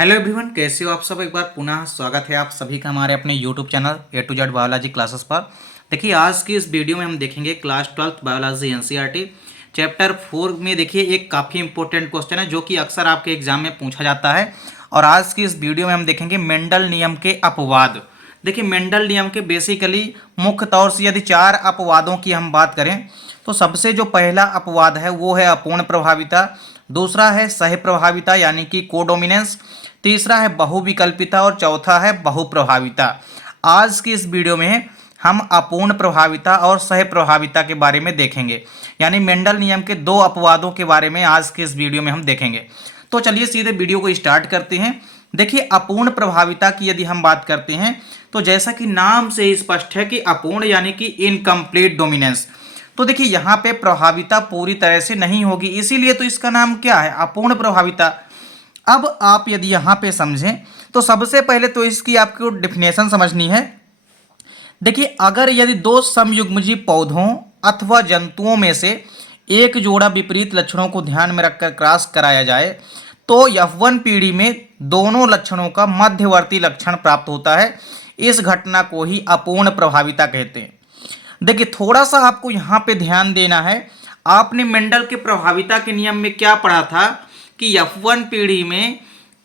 Hello everyone, कैसे हो आप सब। एक बार पुनः स्वागत है आप सभी का हमारे अपने YouTube channel A to Z biology classes पर। देखिए, आज की इस वीडियो में हम देखेंगे class 12th biology NCERT chapter 4 में। देखिए, एक काफ़ी इंपॉर्टेंट क्वेश्चन है जो कि अक्सर आपके एग्जाम में पूछा जाता है। और आज की इस वीडियो में हम देखेंगे मेंडल नियम के अपवाद। देखिए, मेंडल नियम के बेसिकली मुख्य तौर से यदि 4 अपवादों की हम बात करें तो सबसे जो पहला अपवाद है वो है अपूर्ण प्रभाविता, दूसरा है सह प्रभाविता यानी कि कोडोमिनेंस, तीसरा है बहुविकल्पिता और चौथा है बहुप्रभाविता। आज की इस वीडियो में हम अपूर्ण प्रभाविता और सह प्रभाविता के बारे में देखेंगे, यानी मेंडल नियम के 2 अपवादों के बारे में आज की इस वीडियो में हम देखेंगे। तो चलिए सीधे वीडियो को स्टार्ट करते हैं। देखिए, अपूर्ण प्रभाविता की यदि हम बात करते हैं तो जैसा कि नाम से ही स्पष्ट है कि अपूर्ण यानी कि इनकम्प्लीट डोमिनेंस। तो देखिए, यहाँ पे प्रभाविता पूरी तरह से नहीं होगी, इसीलिए तो इसका नाम क्या है, अपूर्ण प्रभाविता। अब आप यदि यहाँ पे समझें तो सबसे पहले तो इसकी आपको डिफिनेशन समझनी है। देखिए, अगर यदि 2 समयुग्मजीव पौधों अथवा जंतुओं में से एक जोड़ा विपरीत लक्षणों को ध्यान में रखकर क्रॉस कराया जाए तो F1 पीढ़ी में दोनों लक्षणों का मध्यवर्ती लक्षण प्राप्त होता है। इस घटना को ही अपूर्ण प्रभाविता कहते हैं। देखिए, थोड़ा सा आपको यहाँ पे ध्यान देना है। आपने मेंडल के प्रभाविता के नियम में क्या पढ़ा था कि F1 पीढ़ी में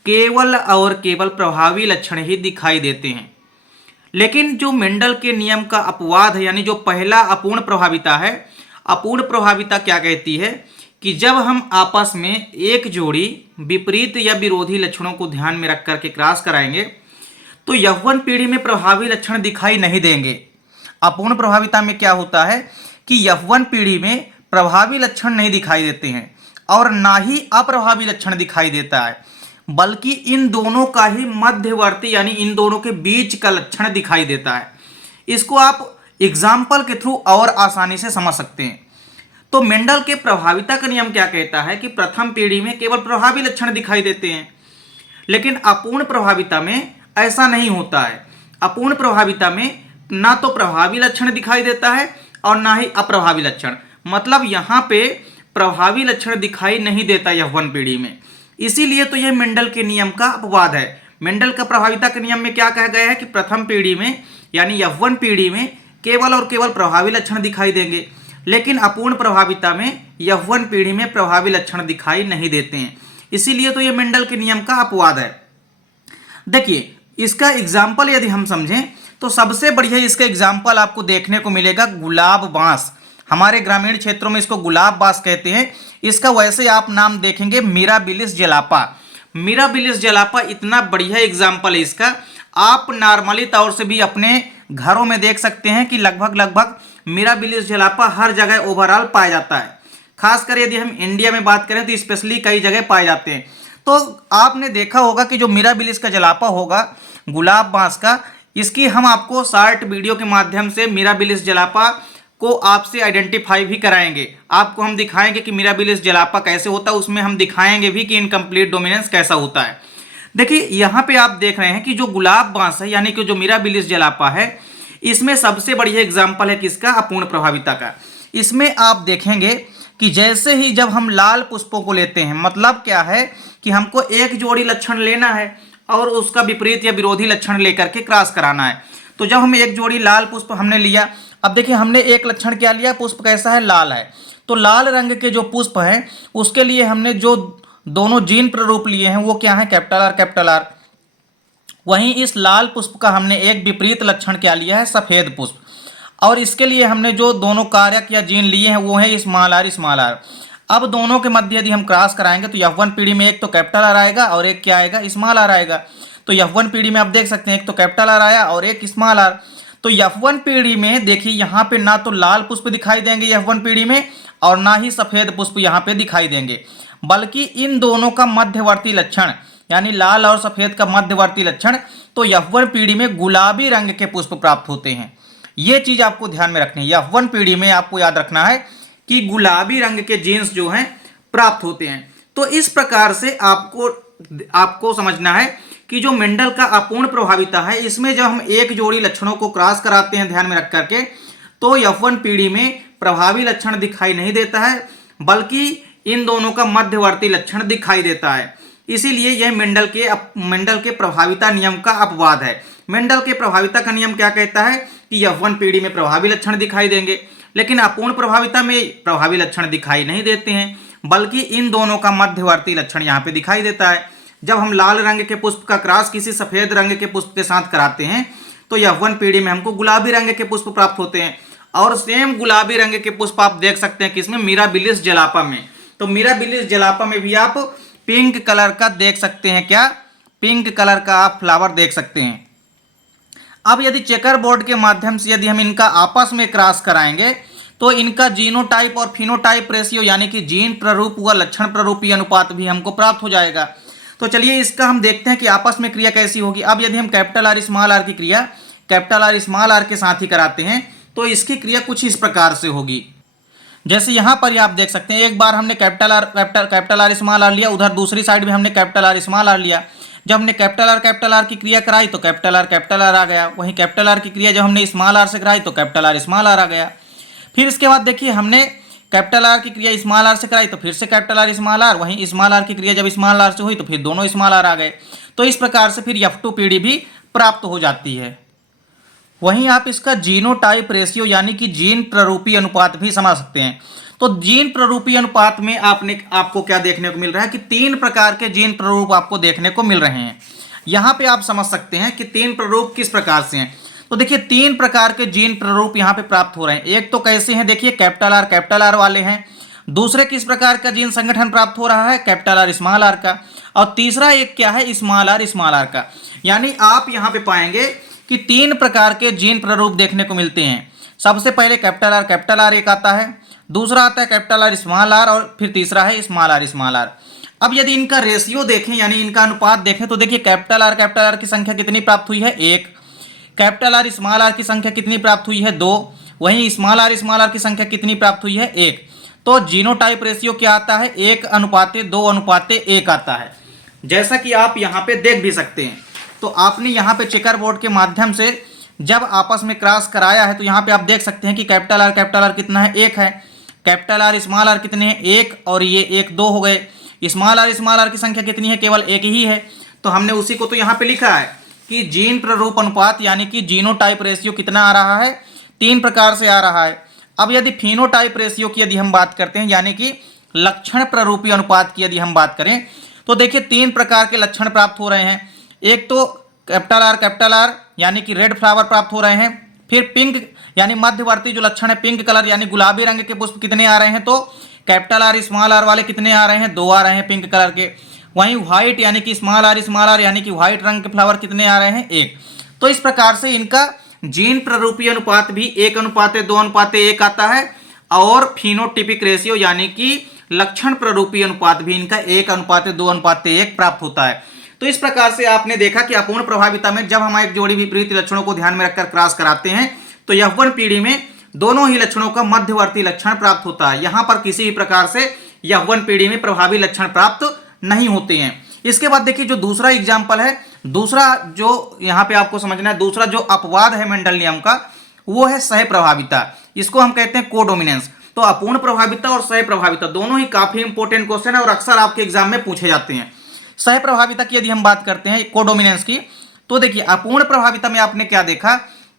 केवल और केवल प्रभावी लक्षण ही दिखाई देते हैं। लेकिन जो मेंडल के नियम का अपवाद है, यानी जो पहला अपूर्ण प्रभाविता है, अपूर्ण प्रभाविता क्या कहती है कि जब हम आपस में एक जोड़ी विपरीत या विरोधी लक्षणों को ध्यान में रख करके क्रॉस कराएंगे तो F1 पीढ़ी में प्रभावी लक्षण दिखाई नहीं देंगे। अपूर्ण प्रभाविता में क्या होता है कि F1 पीढ़ी में प्रभावी लक्षण नहीं दिखाई देते हैं और ना ही अप्रभावी लक्षण दिखाई देता है, बल्कि इन दोनों का ही मध्यवर्ती यानी इन दोनों के बीच का लक्षण दिखाई देता है। इसको आप एग्जाम्पल के थ्रू और आसानी से समझ सकते हैं। तो मेंडल के प्रभाविता का नियम क्या कहता है कि प्रथम पीढ़ी में केवल प्रभावी लक्षण दिखाई देते हैं, लेकिन अपूर्ण प्रभाविता में ऐसा नहीं होता है। अपूर्ण प्रभाविता में ना तो प्रभावी लक्षण दिखाई देता है और ना ही अप्रभावी लक्षण, मतलब यहाँ पे प्रभावी लक्षण दिखाई नहीं देता F1 पीढ़ी में। इसीलिए तो यह मेंडल के नियम का अपवाद है। मेंडल का प्रभाविता के नियम में क्या कहा गया है कि प्रथम पीढ़ी में यानी F1 पीढ़ी में केवल और केवल प्रभावी लक्षण दिखाई देंगे, लेकिन अपूर्ण प्रभाविता में F1 पीढ़ी में प्रभावी लक्षण दिखाई नहीं देते हैं। इसीलिए तो यह मेंडल के नियम का अपवाद है। देखिए, इसका एग्जाम्पल यदि हम समझें तो सबसे बढ़िया इसका एग्जाम्पल आपको देखने को मिलेगा गुलाब बांस। हमारे ग्रामीण क्षेत्रों में इसको गुलाब बांस कहते हैं। इसका वैसे आप नाम देखेंगे मिराबिलिस जलापा। मिराबिलिस जलापा इतना बढ़िया एग्जाम्पल है इसका। आप नॉर्मली तौर से भी अपने घरों में देख सकते हैं कि लगभग मिराबिलिस जलापा हर जगह ओवरऑल पाया जाता है। खासकर यदि हम इंडिया में बात करें तो स्पेशली कई जगह पाए जाते हैं। तो आपने देखा होगा कि जो मिराबिलिस का जलापा होगा गुलाब बांस का, इसकी हम आपको शॉर्ट वीडियो के माध्यम से मिराबिलिस जलापा को आपसे आइडेंटिफाई भी कराएंगे। आपको हम दिखाएंगे कि मिराबिलिस जलापा कैसे होता है, उसमें हम दिखाएंगे भी कि इनकम्प्लीट डोमिनेंस कैसा होता है। देखिए, यहाँ पे आप देख रहे हैं कि जो गुलाब बांस है यानी कि जो मिराबिलिस जलापा है, इसमें सबसे बढ़िया एग्जाम्पल है किसका, अपूर्ण प्रभाविता का। इसमें आप देखेंगे कि जैसे ही जब हम लाल पुष्पों को लेते हैं, मतलब क्या है कि हमको एक जोड़ी लक्षण लेना है और उसका विपरीत या विरोधी लक्षण लेकर के क्रॉस कराना है। तो जब हम एक जोड़ी लाल पुष्प हमने लिया, अब देखिए हमने एक लक्षण क्या लिया, पुष्प कैसा है, लाल है। तो लाल रंग के जो पुष्प हैं उसके लिए हमने जो दोनों जीन प्ररूप लिए हैं वो क्या है, कैपिटल आर कैपिटल आर। वहीं इस लाल पुष्प का हमने एक विपरीत लक्षण क्या लिया है, सफेद पुष्प, और इसके लिए हमने जो दोनों कारक या जीन लिए हैं वो है स्मॉल आर स्मॉल आर। अब दोनों के मध्य यदि हम क्रॉस कराएंगे तो F1 पीढ़ी में एक तो कैपिटल आर आएगा और एक क्या आएगा, स्मॉल आर आएगा। तो F1 पीढ़ी में आप देख सकते हैं एक तो कैपिटल आर आया और एक स्मॉल आर। तो F1 पीढ़ी में देखिए यहाँ पे ना तो लाल पुष्प दिखाई देंगे F1 पीढ़ी में और ना ही सफेद पुष्प यहाँ पे दिखाई देंगे, बल्कि इन दोनों का मध्यवर्ती लक्षण यानी लाल और सफेद का मध्यवर्ती लक्षण, तो F1 पीढ़ी में गुलाबी रंग के पुष्प प्राप्त होते हैं। ये चीज आपको ध्यान में रखनी है। F1 पीढ़ी में आपको याद रखना है कि गुलाबी रंग के जीन्स जो हैं प्राप्त होते हैं। तो इस प्रकार से आपको समझना है कि जो मेंडल का अपूर्ण प्रभाविता है, इसमें जब हम एक जोड़ी लक्षणों को क्रॉस कराते हैं ध्यान में रख करके, तो F1 पीढ़ी में प्रभावी लक्षण दिखाई नहीं देता है, बल्कि इन दोनों का मध्यवर्ती लक्षण दिखाई देता है। इसीलिए यह मेंडल के प्रभाविता नियम का अपवाद है। मेंडल के प्रभाविता का नियम क्या कहता है कि यौवन पीढ़ी में प्रभावी लक्षण दिखाई देंगे, लेकिन अपूर्ण प्रभाविता में प्रभावी लक्षण दिखाई नहीं देते हैं, बल्कि इन दोनों का मध्यवर्ती लक्षण यहाँ पे दिखाई देता है। जब हम लाल रंग के पुष्प का क्रॉस किसी सफेद रंग के पुष्प के साथ कराते हैं तो यौवन पीढ़ी में हमको गुलाबी रंग के पुष्प प्राप्त होते हैं। और सेम गुलाबी रंग के पुष्प आप देख सकते हैं किसमें, मिराबिलिस जलापा में। तो मिराबिलिस जलापा में भी आप पिंक कलर का देख सकते हैं, क्या पिंक कलर का आप फ्लावर देख सकते हैं। अब यदि चेकर बोर्ड के माध्यम से यदि हम इनका आपस में क्रॉस कराएंगे तो इनका जीनोटाइप और फिनोटाइप रेशियो यानी कि जीन प्ररूप व लक्षण प्ररूपी अनुपात भी हमको प्राप्त हो जाएगा। तो चलिए इसका हम देखते हैं कि आपस में क्रिया कैसी होगी। अब यदि हम कैपिटल आर स्मॉल आर की क्रिया कैपिटल आर स्मॉल आर के साथ ही कराते हैं तो इसकी क्रिया कुछ इस प्रकार से होगी। जैसे यहाँ पर ही आप देख सकते हैं, एक बार हमने कैपिटल आर स्मॉल आर लिया, उधर दूसरी साइड में हमने कैपिटल आर स्मॉल आर लिया। जब हमने कैपिटल आर की क्रिया कराई तो कैपिटल आर आ गया। वहीं कैपिटल आर की क्रिया जब हमने स्मॉल आर से कराई तो कैपिटल आर स्मॉल आर आ गया। फिर इसके बाद देखिए हमने कैपिटल आर की क्रिया स्मॉल आर से कराई तो फिर से कैपिटल आर स्मॉल आर, वहीं स्मॉल आर की क्रिया जब स्मॉल आर से हुई तो फिर दोनों स्मॉल आर आ गए। तो इस प्रकार से फिर F2 पीढ़ी भी प्राप्त हो जाती है। वहीं आप इसका जीनोटाइप रेशियो यानी कि जीन प्ररूपी अनुपात भी समझ सकते हैं। तो जीन प्ररूपी अनुपात में आपको क्या देखने को मिल रहा है कि 3 प्रकार के जीन प्ररूप आपको देखने को मिल रहे हैं। यहाँ पे आप समझ सकते हैं कि 3 प्ररूप किस प्रकार से हैं। तो देखिए 3 प्रकार के जीन प्ररूप यहाँ पे प्राप्त हो रहे हैं। एक तो कैसे हैं, देखिए कैपिटल आर वाले हैं। दूसरे किस प्रकार का जीन संगठन प्राप्त हो रहा है, कैपिटल आर स्मॉल आर का। और तीसरा एक क्या है, स्मॉल आर का। यानी आप यहाँ पे पाएंगे कि 3 प्रकार के जीन प्ररूप देखने को मिलते हैं। सबसे पहले कैपिटल आर एक आता है, दूसरा आता है कैपिटल आर स्मॉल आर, और फिर तीसरा है स्मॉल आर। अब यदि इनका रेशियो देखें यानी इनका अनुपात देखें तो देखिए कैपिटल आर की संख्या कितनी प्राप्त हुई है, 1। कैपिटल आर स्मॉल आर की संख्या कितनी प्राप्त हुई है, 2। वहीं स्मॉल आर की संख्या कितनी प्राप्त हुई है, 1। तो जीनोटाइप रेशियो क्या आता है, 1:2:1 आता है। जैसा कि आप यहाँ पे देख भी सकते हैं। तो आपने यहाँ पे चेकर बोर्ड के माध्यम से जब आपस में क्रॉस कराया है तो यहाँ पे आप देख सकते हैं कि कैपिटल आर कितना है, 1 है। कैपिटल आर स्मॉल आर कितने हैं, 1, और ये 1 2 हो गए। स्मॉल आर की संख्या कितनी है, केवल 1 ही है। तो हमने उसी को तो यहाँ पे लिखा है कि जीन प्ररूप अनुपात यानी कि जीनोटाइप रेशियो कितना आ रहा है, 3 प्रकार से आ रहा है। अब यदि फिनोटाइप रेशियो की यदि हम बात करते हैं यानी कि लक्षण प्ररूपी अनुपात की यदि हम बात करें तो देखिए 3 प्रकार के लक्षण प्राप्त हो रहे हैं। एक तो कैपिटल आर यानी कि रेड फ्लावर प्राप्त हो रहे हैं। फिर पिंक यानी मध्यवर्ती जो लक्षण है पिंक कलर यानी गुलाबी रंग के पुष्प कितने आ रहे हैं, तो कैपिटल आर स्मॉल आर वाले कितने आ रहे हैं, 2 आ रहे हैं पिंक कलर के। वहीं व्हाइट यानी कि स्मॉल आर यानी कि व्हाइट रंग के फ्लावर कितने आ रहे हैं, 1। तो इस प्रकार से इनका जीन प्ररूपी अनुपात भी 1:2:1 आता है। और फिनोटिपिक रेशियो यानी कि लक्षण प्ररूपी अनुपात भी इनका 1:2:1 प्राप्त होता है। तो इस प्रकार से आपने देखा कि अपूर्ण प्रभाविता में जब हम एक जोड़ी विपरीत लक्षणों को ध्यान में रखकर क्रॉस कराते हैं तो यौवन पीढ़ी में दोनों ही लक्षणों का मध्यवर्ती लक्षण प्राप्त होता है। यहाँ पर किसी भी प्रकार से यौवन पीढ़ी में प्रभावी लक्षण प्राप्त नहीं होते हैं। इसके बाद देखिए जो दूसरा एग्जाम्पल है, दूसरा जो यहाँ पे आपको समझना है, दूसरा जो अपवाद है मेंडल नियम का वो है सह प्रभाविता। इसको हम कहते हैं कोडोमिनेंस। तो अपूर्ण प्रभाविता और सह प्रभाविता दोनों ही काफी इंपॉर्टेंट क्वेश्चन है और अक्सर आपके एग्जाम में पूछे जाते हैं। सह प्रभाविता की यदि हम बात करते हैं कोडोमिनेंस की, तो देखिए अपूर्ण प्रभाविता में आपने क्या देखा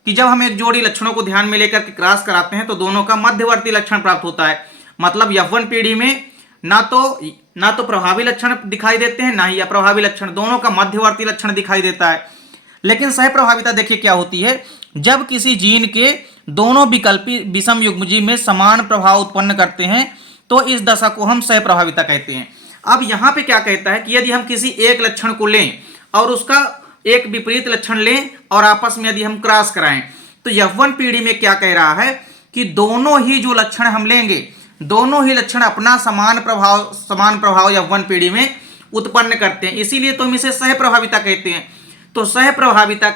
कि जब हम एक जोड़ी लक्षणों को ध्यान में लेकर के क्रॉस कराते हैं तो दोनों का मध्यवर्ती लक्षण प्राप्त होता है। मतलब यौवन पीढ़ी में ना तो प्रभावी लक्षण दिखाई देते हैं ना ही अप्रभावी लक्षण, दोनों का मध्यवर्ती लक्षण दिखाई देता है। लेकिन सह प्रभाविता देखिए क्या होती है, जब किसी जीन के दोनों विकल्पी विषम युग्मजीव में समान प्रभाव उत्पन्न करते हैं तो इस दशा को हम सह प्रभाविता कहते हैं। अब यहाँ पे क्या कहता है कि यदि हम किसी एक लक्षण को लें और उसका एक विपरीत लक्षण लें और आपस में यदि हम क्रॉस कराएं तो यौवन पीढ़ी में क्या कह रहा है कि दोनों ही जो लक्षण हम लेंगे, दोनों ही लक्षण अपना समान प्रभाव यौवन पीढ़ी में उत्पन्न करते हैं। इसीलिए तो हम इसे सह प्रभाविता कहते हैं। तो सह प्रभाविता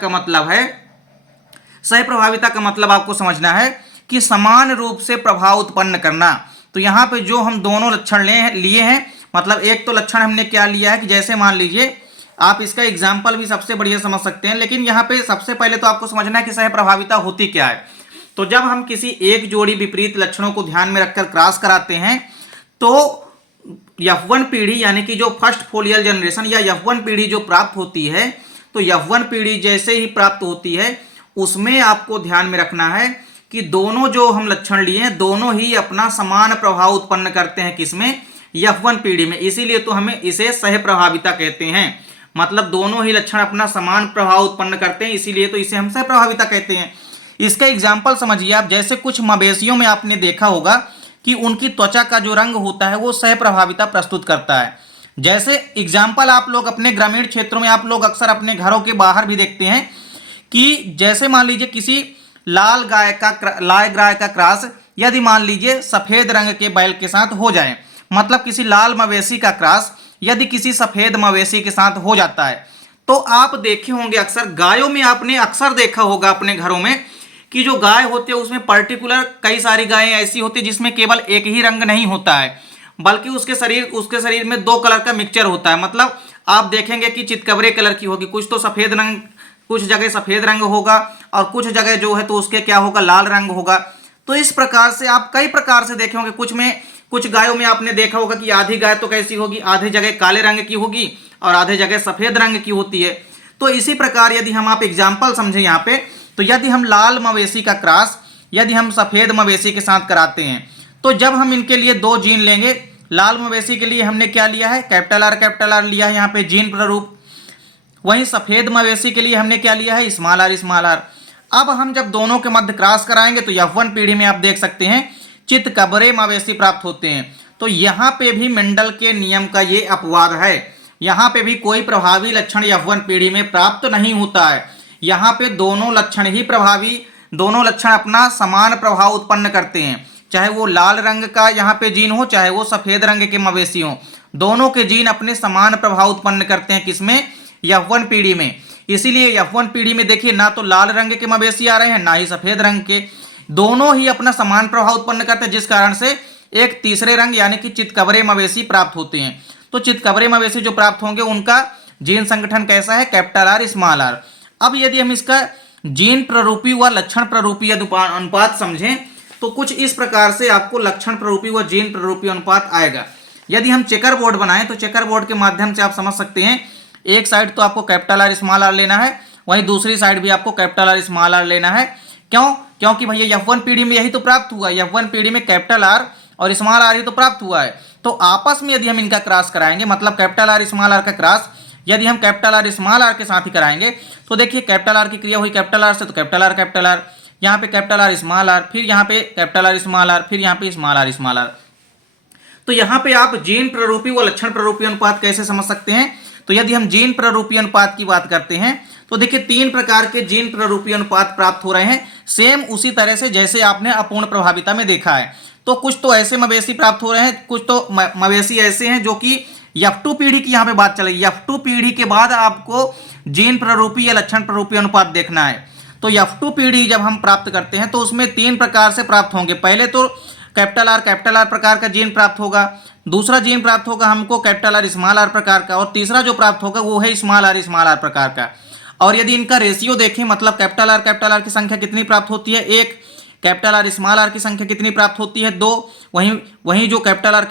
का मतलब आपको समझना है कि समान रूप से प्रभाव उत्पन्न करना। तो यहाँ पे जो हम दोनों लक्षण लिए हैं, मतलब एक तो लक्षण हमने क्या लिया है कि जैसे मान लीजिए आप इसका एग्जाम्पल भी सबसे बढ़िया समझ सकते हैं, लेकिन यहाँ पे सबसे पहले तो आपको समझना है कि सह प्रभाविता होती क्या है। तो जब हम किसी एक जोड़ी विपरीत लक्षणों को ध्यान में रखकर क्रॉस कराते हैं तो F1 पीढ़ी यानी कि जो फर्स्ट फोलियल जनरेशन या F1 पीढ़ी जो प्राप्त होती है, तो F1 पीढ़ी जैसे ही प्राप्त होती है उसमें आपको ध्यान में रखना है कि दोनों जो हम लक्षण लिए हैं दोनों ही अपना समान प्रभाव उत्पन्न करते हैं किसमें, F1 पीढ़ी में। इसीलिए तो हमें इसे सह प्रभाविता कहते हैं। मतलब दोनों ही लक्षण अपना समान प्रभाव उत्पन्न करते हैं, इसीलिए तो इसे हम सह प्रभाविता कहते हैं। इसका एग्जाम्पल समझिए आप, जैसे कुछ मवेशियों में आपने देखा होगा कि उनकी त्वचा का जो रंग होता है वो सह प्रभाविता प्रस्तुत करता है। जैसे एग्जाम्पल आप लोग अपने ग्रामीण क्षेत्रों में आप लोग अक्सर अपने घरों के बाहर भी देखते हैं कि जैसे मान लीजिए किसी लाल गाय का क्रॉस यदि मान लीजिए सफेद रंग के बैल के साथ हो जाए, मतलब किसी लाल मवेशी का क्रॉस यदि किसी सफेद मवेशी के साथ हो जाता है, तो आप देखे होंगे अक्सर गायों में आपने अक्सर देखा होगा अपने घरों में कि जो गाय होती है उसमें पर्टिकुलर कई सारी गायें ऐसी होती है जिसमें केवल एक ही रंग नहीं होता है, बल्कि उसके शरीर में दो कलर का मिक्सचर होता है। मतलब आप देखेंगे कि चितकबरे कलर की होगी, कुछ तो सफेद रंग, कुछ जगह सफेद रंग होगा और कुछ जगह जो है तो उसके क्या होगा, लाल रंग होगा। तो इस प्रकार से आप कई प्रकार से देखे होंगे। कुछ गायों में आपने देखा होगा कि आधी गाय तो कैसी होगी, आधी जगह काले रंग की होगी और आधे जगह सफेद रंग की होती है। तो इसी प्रकार यदि हम आप एग्जाम्पल समझें यहाँ पे, तो यदि हम लाल मवेशी का क्रॉस यदि हम सफेद मवेशी के साथ कराते हैं, तो जब हम इनके लिए दो जीन लेंगे, लाल मवेशी के लिए हमने क्या लिया है, कैपिटल आर लिया है यहाँ पे जीन प्रारूप। वहीं सफेद मवेशी के लिए हमने क्या लिया है, स्मॉल आर। अब हम जब दोनों के मध्य क्रॉस कराएंगे तो F1 पीढ़ी में आप देख सकते हैं चितकबरे मवेशी प्राप्त होते हैं। तो यहाँ पे भी मेंडल के नियम का ये अपवाद है, यहाँ पे भी कोई प्रभावी लक्षण F1 पीढ़ी में प्राप्त नहीं होता है। यहाँ पे दोनों लक्षण ही प्रभावी, दोनों लक्षण अपना समान प्रभाव उत्पन्न करते हैं, चाहे वो लाल रंग का यहाँ पे जीन हो चाहे वो सफेद रंग के मवेशी हो, दोनों के जीन अपने समान प्रभाव उत्पन्न करते हैं किसमें, F1 पीढ़ी में। इसीलिए F1 पीढ़ी में देखिए ना तो लाल रंग के मवेशी आ रहे हैं ना ही सफेद रंग के, दोनों ही अपना समान प्रभाव उत्पन्न करते हैं, जिस कारण से एक तीसरे रंग यानी कि चितकबरे मवेशी प्राप्त होते हैं। तो चितकबरे मवेशी जो प्राप्त होंगे उनका जीन संगठन कैसा है, कैपिटल आर। अब यदि हम इसका जीन प्ररूपी व लक्षण प्ररूपी अनुपात समझें तो कुछ इस प्रकार से आपको लक्षण प्ररूपी व जीन प्ररूपी अनुपात आएगा। यदि हम चेकर बोर्ड बनाएं तो चेकर बोर्ड के माध्यम से आप समझ सकते हैं, एक साइड तो आपको कैपिटल आर लेना है, वहीं दूसरी साइड भी आपको कैपिटल आर लेना है। क्यों? क्योंकि भैया F1 पीढ़ी में यही तो प्राप्त हुआ, F1 पीढ़ी में कैपिटल आर और स्मॉल आर ही तो प्राप्त हुआ है। तो आपस में यदि हम इनका क्रॉस कराएंगे, मतलब कैपिटल आर स्मॉल आर का क्रॉस यदि हम कैपिटल आर स्मॉल आर के साथ ही कराएंगे, तो देखिए कैपिटल आर की क्रिया हुई कैपिटल आर से, तो कैपिटल आर यहाँ पे कैपिटल आर स्मॉल आर, फिर यहाँ पे कैपिटल आर स्मॉल आर, फिर यहाँ पे स्मॉल आर। तो यहाँ पे आप जीन प्ररूपी व लक्षण प्ररूपी अनुपात कैसे समझ सकते हैं, तो यदि हम जीन प्ररूपी अनुपात की बात करते हैं तो देखिए 3 प्रकार के जीन प्ररूपी अनुपात प्राप्त हो रहे हैं, सेम उसी तरह से जैसे आपने अपूर्ण प्रभाविता में देखा है। तो कुछ तो ऐसे मवेशी प्राप्त हो रहे हैं, कुछ तो मवेशी ऐसे हैं जो कि F2 पीढ़ी की यहाँ पे बात चलेगी। F2 पीढ़ी के बाद आपको जीन प्ररूपी या लक्षण प्ररूपी अनुपात देखना है। तो F2 पीढ़ी जब हम प्राप्त करते हैं तो उसमें 3 प्रकार से प्राप्त होंगे। पहले तो कैपिटल आर प्रकार का जीन प्राप्त होगा, दूसरा जीन प्राप्त होगा हमको कैपिटल आर स्मॉल आर प्रकार का, और तीसरा जो प्राप्त होगा वो है स्मॉल आर प्रकार का। और यदि इनका रेशियो देखें, मतलब कैपिटल आर की संख्या कितनी प्राप्त होती है, 1, कैपिटल आर स्मॉल आर की संख्या कितनी प्राप्त होती है, 2, वहीं जो कैपिटल आर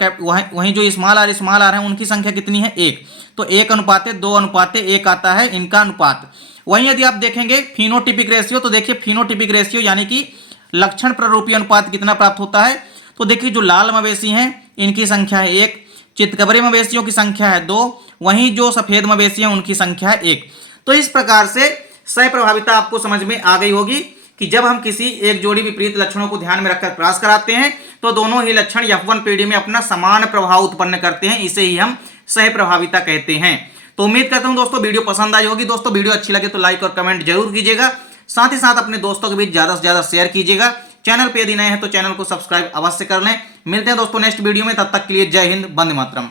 वहीं जो स्मॉल आर है उनकी संख्या कितनी है, 1। तो 1:2:1 आता है इनका अनुपात। वहीं यदि आप देखेंगे फिनोटिपिक रेशियो, तो देखिए फिनोटिपिक रेशियो यानी कि लक्षण प्ररूपी अनुपात कितना प्राप्त होता है, तो देखिए जो लाल मवेशी हैं इनकी संख्या है 1, चितकबरे मवेशियों की संख्या है 2, वहीं जो सफेद मवेशी हैं उनकी संख्या है 1। तो इस प्रकार से सह प्रभाविता आपको समझ में आ गई होगी कि जब हम किसी एक जोड़ी विपरीत लक्षणों को ध्यान में रखकर क्रॉस कराते हैं तो दोनों ही लक्षण F1 पीढ़ी में अपना समान प्रभाव उत्पन्न करते हैं, इसे ही हम सह प्रभाविता कहते हैं। तो उम्मीद करता हूं दोस्तों वीडियो पसंद आई होगी। दोस्तों वीडियो अच्छी लगे तो लाइक और कमेंट जरूर कीजिएगा, साथ ही साथ अपने दोस्तों के बीच ज्यादा से ज्यादा शेयर कीजिएगा। चैनल पे यदि नए हैं तो चैनल को सब्सक्राइब अवश्य कर लें। मिलते हैं दोस्तों नेक्स्ट वीडियो में, तब तक के लिए जय हिंद, वंदे मातरम।